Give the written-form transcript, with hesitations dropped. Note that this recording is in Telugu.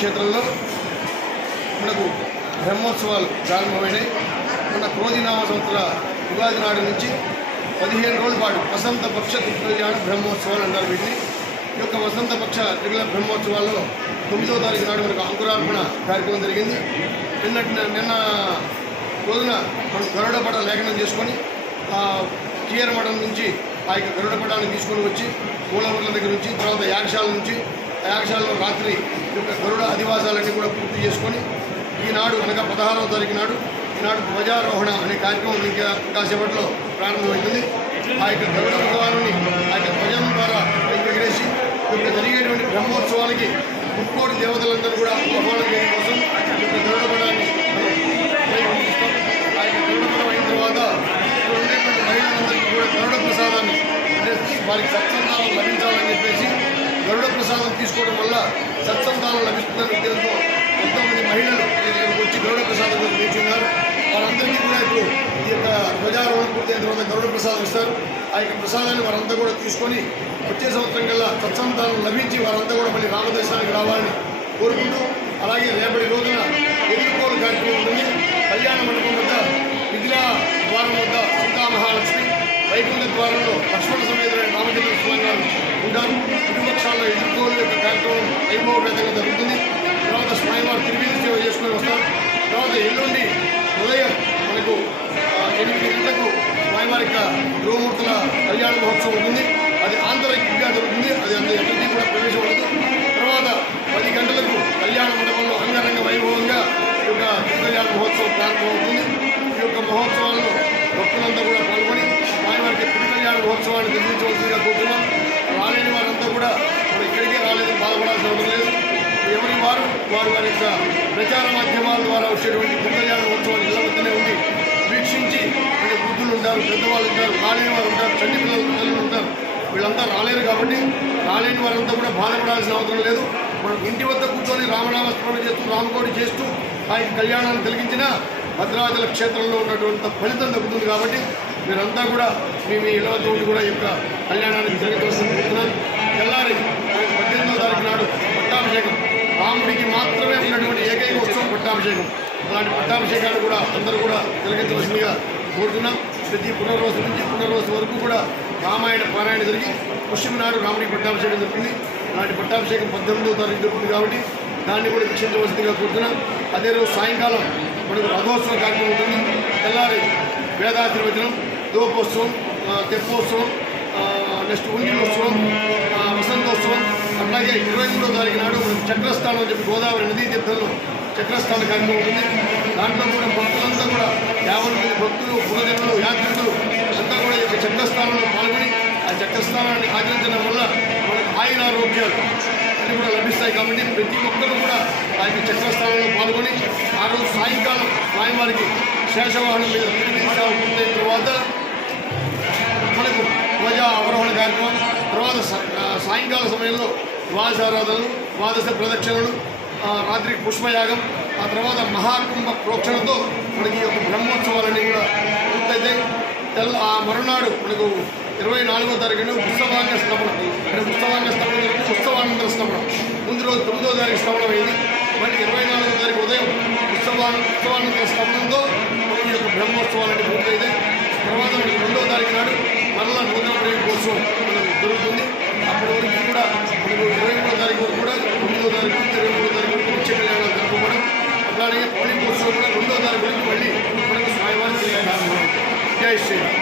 క్షేత్రంలో మనకు బ్రహ్మోత్సవాలు ప్రారంభమైనాయి. మన క్రోధినామ సంవత్సర ఉగాది నాడు నుంచి 15 రోజుల పాటు వసంత పక్ష త్రికళ్యాణ బ్రహ్మోత్సవాలు అంటారు వీటిని. ఈ యొక్క వసంత పక్ష త్రికళ్యాణ బ్రహ్మోత్సవాల్లో 9వ తారీఖు నాడు మనకు అంకురార్పణ కార్యక్రమం జరిగింది. నిన్న రోజున మనం గరుడపట లేఖనం చేసుకొని టీఆర్ మఠం నుంచి ఆ యొక్క గరుడపటాన్ని తీసుకొని వచ్చి మూలవర్ల దగ్గర నుంచి తర్వాత యాగశాల నుంచి యాగశాలలో రాత్రి యొక్క గరుడ అధివాసాలన్నీ కూడా పూర్తి చేసుకొని ఈనాడు అనగా 16వ తారీఖు నాడు ఈనాడు ధ్వజారోహణ అనే కార్యక్రమం ఇంకా కాసేపట్లో ప్రారంభమవుతుంది. ఆ యొక్క గరుడ భగవాను ఆ యొక్క ధ్వజం ద్వారా ఎగరేసి యొక్క జరిగేటువంటి బ్రహ్మోత్సవానికి ముక్కోటి దేవతలందరూ కూడా ఆహ్వానం చేయడం కోసం యొక్క గరుడపటాన్ని ఆ యొక్క గరుడపడం అయిన తర్వాత ఇక్కడ ఉండేటువంటి మహిళలందరికీ కూడా గరుడ ప్రసాదాన్ని అంటే వారికి సత్సంతానం లభించాలని చెప్పేసి గరుడ ప్రసాదం తీసుకోవడం వల్ల సత్సంతానం లభిస్తుందని ఉద్దేశంతో ఎంతోమంది మహిళలు ఇక్కడికి వచ్చి గరుడ ప్రసాదం కోసం నిల్చున్నారు. వారందరికీ కూడా ఇప్పుడు ఈ యొక్క ధ్వజారోహణ పూర్తయిన తర్వాత గరుడ ప్రసాదం ఇస్తారు. ఆ యొక్క ప్రసాదాన్ని వారంతా కూడా తీసుకొని వచ్చే సంవత్సరం కల్లా సత్సంతానం లభించి వారంతా కూడా మళ్ళీ రామదర్శనానికి రావాలని కోరుకుంటూ అలాగే రేపటి రోజున ఎదుర్కోలు కార్యక్రమం ఉంటుంది. కళ్యాణ మండపం వద్ద మిథిలా ద్వారం వద్ద సీతామహాలక్ష్మి, వైకుంఠ ద్వారంలో లక్ష్మణ సమేతుడైన రామచంద్ర స్వామి గారు ఉంటారు. ఇరుపక్షాల్లో ఎదుర్కోలు యొక్క కార్యక్రమం వైభవపేతంగా జరుగుతుంది. తర్వాత స్వామివారు తిరిగి సేవ చేసుకొని వస్తారు. తర్వాత ఎల్లుండి ఉదయం మనకు 8 గంటలకు స్వామివారి యొక్క గృహమూర్తుల కళ్యాణ మహోత్సవం ఉంటుంది. అది ఆంతరికంగా జరుగుతుంది. అది ఎక్కడికి కూడా ప్రవేశం ఉండదు. తర్వాత 10 గంటలకు కళ్యాణ మండపంలో అంగరంగ వైభవంగా ఈ యొక్క కళ్యాణ మహోత్సవం ప్రారంభమవుతుంది. ఈ యొక్క మహోత్సవాల్లో భక్తులంతా కూడా పాల్గొని స్వామివారికి కళ్యాణ మహోత్సవాన్ని నిర్మించవలసిందిగా కోరుతున్నాం. రాలేని వారంతా కూడా మనం ఇక్కడికే రాలేదని బాధపడాల్సిన అవసరం లేదు. ఎవరి వారు వారి యొక్క ప్రచార మాధ్యమాల ద్వారా వచ్చేటువంటి కళ్యాణ మహోత్సవాలు ఇళ్ల వద్దనే ఉండి వీక్షించి అంటే వృద్ధులు ఉంటారు, పెద్దవాళ్ళు ఉంటారు, రాలేని వారు ఉంటారు, చంటి పిల్లలు ఉంటారు. వీళ్ళంతా రాలేరు కాబట్టి రాలేని వారంతా కూడా బాధపడాల్సిన అవసరం లేదు. మనం ఇంటి వద్ద కూర్చొని రామనామస్మరణ చేస్తూ రామకోటి చేస్తూ ఆ యొక్క కళ్యాణాన్ని కలిగించిన భద్రాచల క్షేత్రంలో ఉన్నటువంటి ఫలితం దక్కుతుంది. కాబట్టి మీరంతా కూడా మీ ఇళ్ల వద్ద ఉండి కూడా ఈ యొక్క కళ్యాణాన్ని జరిగించవలసింది కోరుతున్నాను. తెల్లారి 18వ తారీఖు నాడు పట్టాభిషేకం రాముడికి మాత్రమే ఉన్నటువంటి ఏకైక ఉత్సవం పట్టాభిషేకం. అలాంటి పట్టాభిషేకాన్ని కూడా అందరూ కూడా జరిగించవలసిందిగా కోరుతున్నాం. ప్రతి పునర్వసు నుంచి పునర్వసు వరకు కూడా రామాయణ పారాయణ జరిగి పుష్యమి నాడు రాముడికి పట్టాభిషేకం జరుగుతుంది. అలాంటి పట్టాభిషేకం 18వ తారీఖు జరుగుతుంది కాబట్టి దాన్ని కూడా వీక్షించవలసిందిగా కోరుతున్నాం. అదే రోజు సాయంకాలం మనకు రథోత్సవం కార్యక్రమం ఉంటుంది. తెల్లారి వేదాశీర్వచనం, దోపోత్సవం, తెప్పోత్సవం, నెక్స్ట్ ఉంగిలోత్సవం, వసంతోత్సవం, అట్లాగే 23వ తారీఖు నాడు మనకు చక్రస్థానం అని చెప్పి గోదావరి నదీ తీర్థంలో చక్రస్థాన కార్యక్రమం ఉంటుంది. దాంట్లో కూడా భక్తులంతా కూడా 50 మంది భక్తులు, పునజనులు, యాత్రికులు అంతా కూడా ఈ యొక్క చక్రస్థానంలో పాల్గొని ఆ చక్రస్థానాన్ని ఆచరించడం వల్ల మనకు ఆయురారోగ్యాలు అన్నీ కూడా లభిస్తాయి. కాబట్టి ప్రతి ఒక్కరు కూడా ఆ యొక్క చక్రస్థానంలో పాల్గొని ఆ రోజు సాయంకాలం స్వామివారికి శేషవాహనం మీద తిరిగి పూర్తయిన తర్వాత మనకు ధ్వజ అవరోహణ కార్యక్రమం, తర్వాత సాయంకాల సమయంలో ద్వాదశారాధనలు, ద్వాదశ ప్రదక్షిణలు, రాత్రికి పుష్పయాగం, ఆ తర్వాత మహాకుంభ ప్రోక్షణతో మనకి ఈ యొక్క బ్రహ్మోత్సవాలన్నీ కూడా పూర్తయితాయి. ఆ మరునాడు మనకు 24వ తారీఖున ఉత్సవాంగ శ్రవణం, అంటే ఉత్సవాంగ శ్రవణం ఉత్సవానంతర శ్రవణం. ముందు రోజు 9వ తారీఖు శ్రవణం అయింది. మళ్ళీ 24వ తారీఖు ఉదయం ఉత్సవానంతర శ్రవణంతో మనకి ఈ యొక్క బ్రహ్మోత్సవాలన్నీ పూర్తయితాయి. తర్వాత మనకి 2వ తారీఖు నాడు మరలా నూతన ప్రయోగోత్సవం మనకు జరుగుతుంది. అప్పటి వరకు కూడా మనకు 23వ తారీఖు వరకు కూడా 9వ తారీఖు 23వ తారీఖు వరకు నిత్య కళ్యాణాలు జరుపుకోవడం. అట్లాగే పోలింగ్ కోసం కూడా 2వ తారీఖు వరకు మళ్ళీ మనకు స్వామివారి జై శ్రీరామ్.